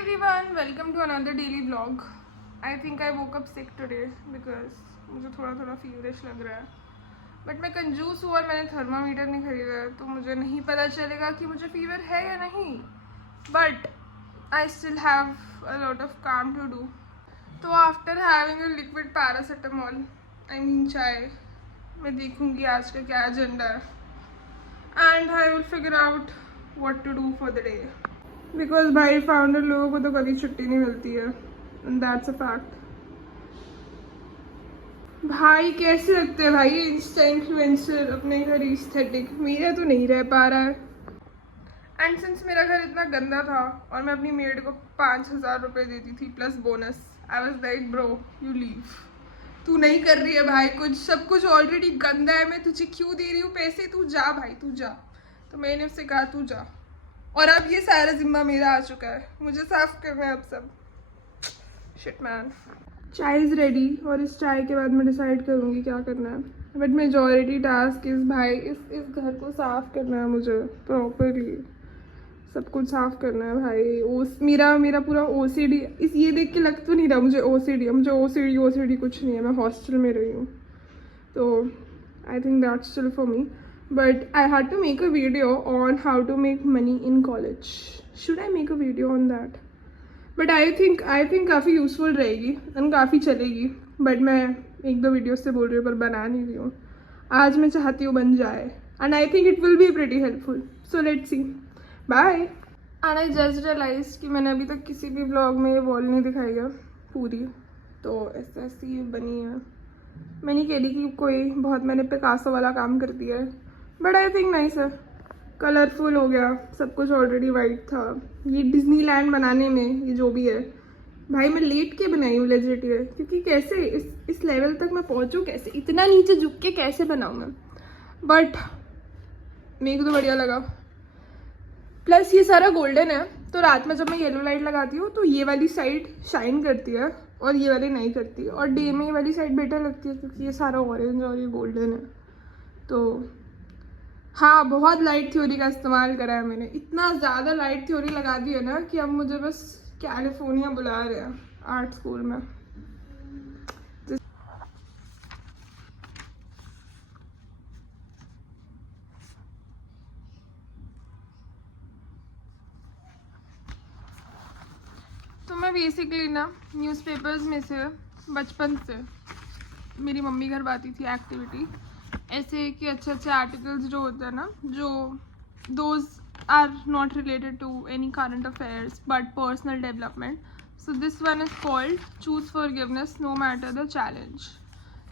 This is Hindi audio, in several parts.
everyone, welcome to another daily vlog. I think I woke up sick today because मुझे थोड़ा फीवरिश लग रहा है. बट मैं कंजूस हूँ और मैंने थर्मामीटर नहीं खरीदा है, तो मुझे नहीं पता चलेगा कि मुझे फीवर है या नहीं. But I still have a lot of काम to do. तो after having a liquid paracetamol, I mean चाय, मैं देखूँगी आज का क्या एजेंडा है. And I will figure out what to do for the day. Because भाई फाउंडर लोगों को तो कभी छुट्टी नहीं मिलती है. That's a fact. भाई कैसे लगते हैं भाई इंस्टा इन्फ्लुएंसर अपने घर एस्थेटिक. मेरा तो नहीं रह पा रहा है. एंड सिंस मेरा घर इतना गंदा था और मैं अपनी मेड को 5,000 रुपये देती थी plus bonus, I was like bro you leave. तू नहीं कर रही है भाई कुछ, सब कुछ ऑलरेडी गंदा है, मैं तुझे क्यों दे रही हूँ पैसे, तू जा भाई तू जा. तो मैंने उससे कहा तू जा. और अब ये सारा जिम्मा मेरा आ चुका है, मुझे साफ करना है अब सब. Shit man. चाय इज़ रेडी और इस चाय के बाद मैं डिसाइड करूँगी क्या करना है. बट मेजॉरिटी टास्क इस भाई इस घर को साफ करना है. मुझे प्रॉपरली सब कुछ साफ करना है भाई. मेरा पूरा OCD इस ये देख के लग तो नहीं रहा मुझे OCD है. मुझे OCD कुछ नहीं है. मैं हॉस्टल में रही हूँ तो I think that's still for me. But I had to make a video on how to make money in college. Should I make a video on that? But I think काफ़ी यूज़फुल रहेगी and काफ़ी चलेगी. But मैं एक दो वीडियो से बोल रही हूँ पर बना नहीं रही हूँ. आज मैं चाहती हूँ बन जाए and I think it will be pretty helpful. So let's see. Bye. And I just realized कि मैंने अभी तक किसी भी vlog में ये वॉल नहीं दिखाई है पूरी. तो ऐसी बनी है. मैं नहीं कह रही कि कोई बहुत मैंने पिकासो वाला काम कर दिया है. बट आई थिंक नाइस है. कलरफुल हो गया सब कुछ. ऑलरेडी वाइट था. ये डिज्नीलैंड बनाने में ये जो भी है भाई मैं लेट के बनाई हूँ लेजिट है. क्योंकि कैसे इस लेवल तक मैं पहुँचूँ, कैसे इतना नीचे झुक के कैसे बनाऊँ मैं. बट मेरे को तो बढ़िया लगा. प्लस ये सारा गोल्डन है तो रात में जब मैं येलो लाइट लगाती हूँ तो ये वाली साइड शाइन करती है और ये वाली नहीं करती. और डे में ये वाली साइड बेटर लगती है क्योंकि ये सारा ऑरेंज और ये गोल्डन है. तो हाँ, बहुत लाइट थ्योरी का इस्तेमाल करा है मैंने. इतना ज़्यादा लाइट थ्योरी लगा दी है ना कि अब मुझे बस कैलिफोर्निया बुला रहे हैं आर्ट स्कूल में. तो मैं बेसिकली ना न्यूज़पेपर्स में से बचपन से मेरी मम्मी करवाती थी एक्टिविटी ऐसे कि अच्छे आर्टिकल्स जो होते हैं ना, जो those are not related to any current affairs but personal development. So this one is called choose forgiveness no matter the challenge.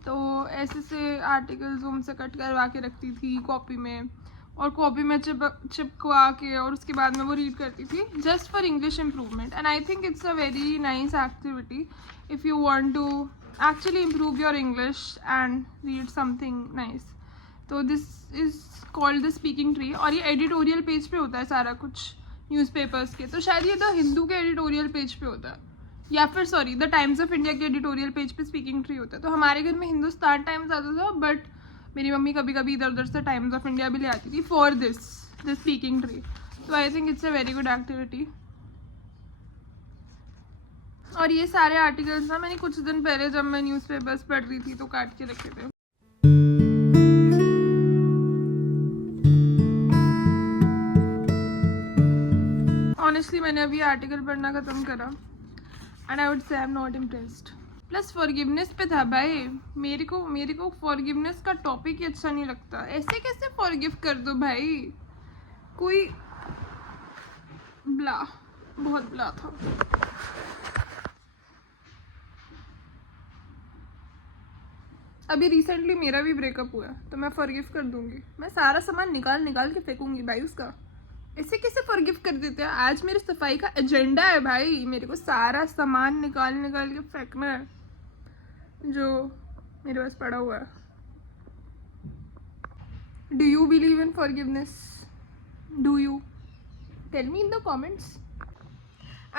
तो ऐसे आर्टिकल्स उनसे कट करवा के रखती थी कॉपी में और कॉपी में चिपकवा के और उसके बाद में वो रीड करती थी just for English improvement. And I think it's a very nice activity if you want to actually improve your English and read something nice. तो this is called the speaking tree. और ये एडिटोरियल पेज पे होता है सारा कुछ न्यूज़पेपर्स के. तो शायद ये द हिंदू के एडिटोरियल पेज पे होता है या फिर sorry the times of India के एडिटोरियल पेज पे स्पीकिंग ट्री होता है. तो हमारे घर में हिंदुस्तान टाइम्स आता था बट मेरी मम्मी कभी कभी इधर उधर से टाइम्स ऑफ इंडिया भी ले आती थी फॉर दिस स्पीकिंग ट्री. तो I think it's a very good activity. और ये सारे आर्टिकल्स ना मैंने कुछ दिन पहले जब मैं न्यूज़पेपर्स पढ़ रही थी तो काट के रखे थे. ऑनेस्टली मैंने अभी आर्टिकल पढ़ना खत्म करा and I would say I am not impressed. Plus forgiveness पे था भाई. मेरे को फॉरगिवनेस का टॉपिक ही अच्छा नहीं लगता. ऐसे कैसे फॉरगिव कर दो भाई. कोई बहुत ब्ला था. अभी रिसेंटली मेरा भी ब्रेकअप हुआ है तो मैं फॉरगिव कर दूंगी. मैं सारा सामान निकाल के फेंकूंगी भाई उसका. ऐसे कैसे फॉरगिव कर देते हैं. आज मेरे सफाई का एजेंडा है भाई. मेरे को सारा सामान निकाल के फेंकना है जो मेरे पास पड़ा हुआ है. Do you believe in forgiveness? Do you? Tell me in the comments.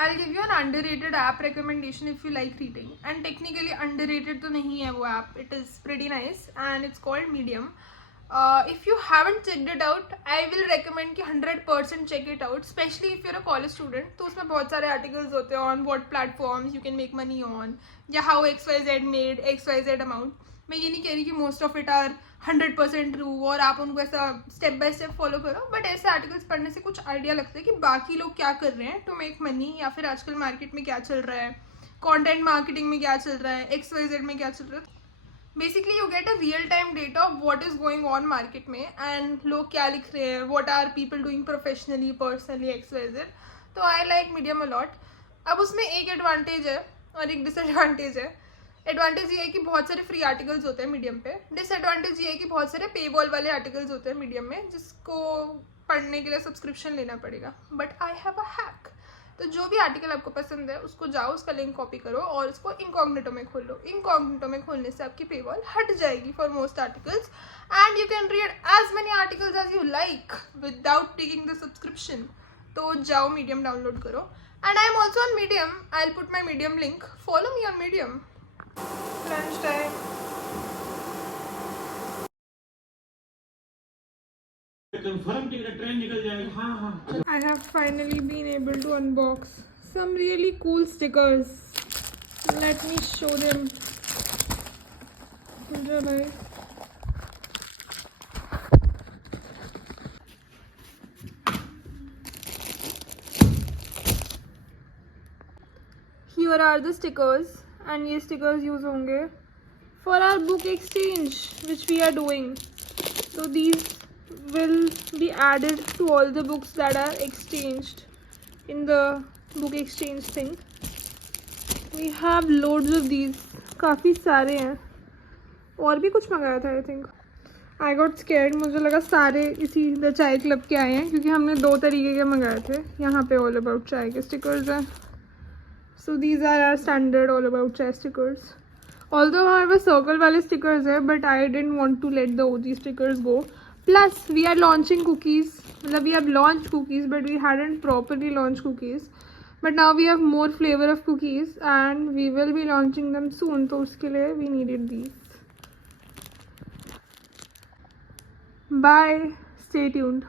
I'll give you an underrated app recommendation if you like reading. And technically underrated तो नहीं है वो app. It is pretty nice and it's called Medium. If you haven't checked it out, I will recommend कि 100% check it out, especially if you're a college student. तो उसमें बहुत सारे articles होते हैं on what platforms you can make money on, या how XYZ made XYZ amount. मैं ये नहीं कह रही कि most of it are 100% true और आप उनको ऐसा step by step follow करो, but ऐसे articles पढ़ने से कुछ idea लगता है कि बाकी लोग क्या कर रहे हैं to make money, या फिर आजकल market में क्या चल रहा है, content marketing में क्या चल रहा है, XYZ में क्या चल रहा है. Basically you get a real time data of what is going on market में एंड लोग क्या लिख रहे हैं, what are people doing professionally personally XYZ. तो आई लाइक मीडियम अलॉट. अब उसमें एक एडवांटेज है और एक डिसएडवांटेज है. एडवांटेज ये है कि बहुत सारे फ्री आर्टिकल्स होते हैं मीडियम पे. डिसएडवांटेज ये है कि बहुत सारे पे वॉल वाले आर्टिकल्स होते हैं मीडियम में जिसको पढ़ने के लिए सब्सक्रिप्शन लेना पड़ेगा. But I have a hack. तो जो भी आर्टिकल आपको पसंद है उसको जाओ, उसका लिंक कॉपी करो और उसको इनकॉग्निटो में खोल लो. इनकॉग्निटो में खोलने से आपकी पे वॉल हट जाएगी for most articles and you can read as many articles as you like without taking the subscription. तो जाओ मीडियम डाउनलोड करो and I am also on Medium. I will put my Medium link. Follow me on Medium. Lunch time. Confirm ticket train निकल जाएगी. हाँ हाँ. I have finally been able to unbox some really cool stickers. Let me show them. Here are the stickers and ये stickers use होंगे for our book exchange which we are doing. So these will be added to all the books that are exchanged in the book exchange thing. We have loads of these. काफ़ी सारे हैं. और भी कुछ मंगाया था I think. I got scared. मुझे लगा सारे इसी द चाय क्लब के आए हैं क्योंकि हमने 2 तरीके के मंगाए थे. यहाँ पे ऑल अबाउट चाय के स्टिकर्स हैं. So these are our standard all about chai stickers. Although हमारे पास सर्कल वाले स्टिकर्स है but I didn't want to let the OG stickers go. Plus we are launching cookies. मतलब we have launched cookies but we hadn't properly launched cookies. But now we have more flavor of cookies and we will be launching them soon. तो उसके लिए we needed these. Bye. Stay tuned.